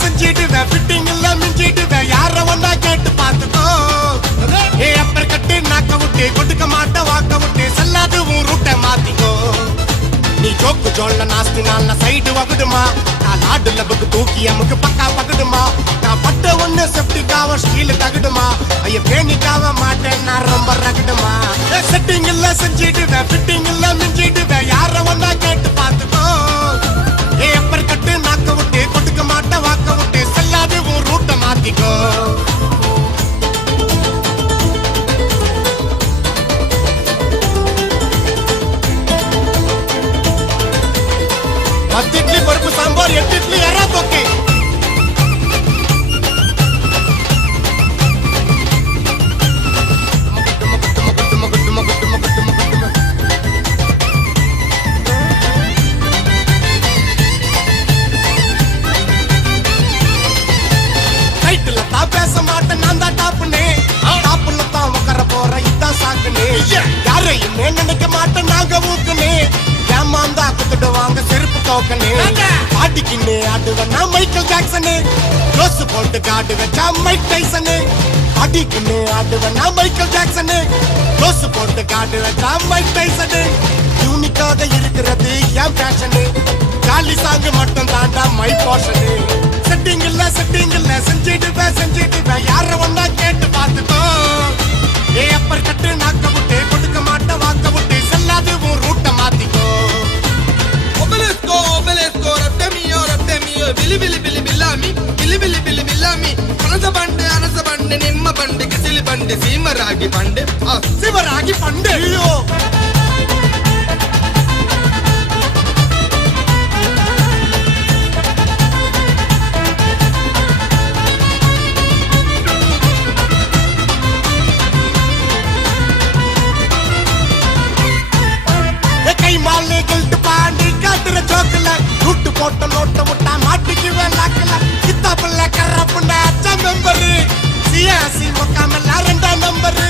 செஞ்சிடுவேன், fitting இல்ல மிஞ்சிடுவேன், யார வந்தா கேட்டு பாத்துக்கோ. ஏ அப்பர் கட்டு நாக்க விட்டு கொடுக்க மாட்ட வாக்க விட்டு செல்லாது உன் ரூட்டை மாத்திக்கோ. நீ ஜோக்கு ஜோல்ல நாஸ்தி நான் சைடு வகுடுமா, நான் நாடு லபுக்கு தூக்கி அமுக்கு பக்கா பகுடுமா, நான் பட்ட ஒண்ணு செப்டிக்காவ ஸ்டீல் தகுடுமா, ஐய பேணிக்காவ மாட்டேன் நான் ரொம்ப ரகுடுமா. செட்டிங் இல்ல செஞ்சிடுவேன், ஃபிட்டிங் இல்ல மிஞ்சிடுவேன், யார வந்தா கேட்டு பாத்துக்கோ. ஏ அப்பர் கட்டு நாக்க விட்டு கொடுக்க மாட்ட வாக்க விட்டு செல்லாது உன் ரூட்டை மாத்திக்கோ. பத்து இட்லி பருப்பு சாம்பார், 8 இட்லி எறா தொக்கி. டைட்டில் தான் பேச மாட்டேன், நான் தான் டாப்புனே, டாப்புல தான் உட்கார போற இதான் சாக்குனே, யாரையுமே நினைக்க மாட்டேன் நாங்க ஊக்குனே, ஏமாந்தா குத்துடுவாங்க செருப்பு தோக்கனே, பாட்டிக்கின்னே ஆடுவேன் நான் மைக்கேல் ஜாக்சனே, க்ளோஸ் போட்டு காடு வச்சா மைக் டைசனே, பாட்டிக்கின்னே ஆடுவேன் நான் மைக்கேல் ஜாக்சனே, க்ளோஸ் போட்டு காடு வச்சா மைக் டைசனே. யூனிக்காக இருக்கிறது என் பேஷனு, காலி சாங்கு மட்டும் தாண்டா மை போஷனு. செட்டிங் இல்ல செஞ்சிடுவேன், யார ஒன்னா கேட்டு பாத்துக்கோ. ஏ அப்பர் கட்டு நாக்க விட்டு கொடுக்க மாட்ட வாக்க விட்டு செல்லாது உன் ரூட்டை மாத்திக்கோ. Obelisco, rette mio, vili billami, billami, anasa bande, nimma bande, kisili bande, simaragi bande, ஐயோ கை மாலே கல்ட்டு பாண்டி காட்டுற ஜோக்கல, ரூட்டு போட்ட நோட்ட முட்டா மாட்டிக்கு வேலாக்கல, கித்தாப்புல கர்றப்புண்ட அச்சா மெம்பரு, சியாசி முக்காமல்ல 2ஆம் நம்பரு,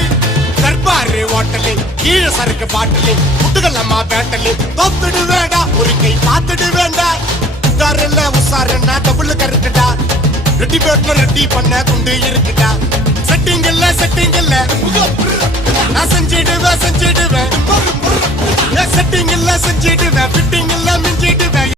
தர்பாரு ஓட்டலு கீழ சரக்கு பாட்டிலு, முட்டுகளம்மா பேட்டலு, தோத்துடு வேடா ஒரு கை பார்த்துடு வேண்டா, உசாருன்னா டபுள் கருக்குடா, ரெட்டி பேட்ல ரெட்டி பண்ண குண்டு இருக்குடா.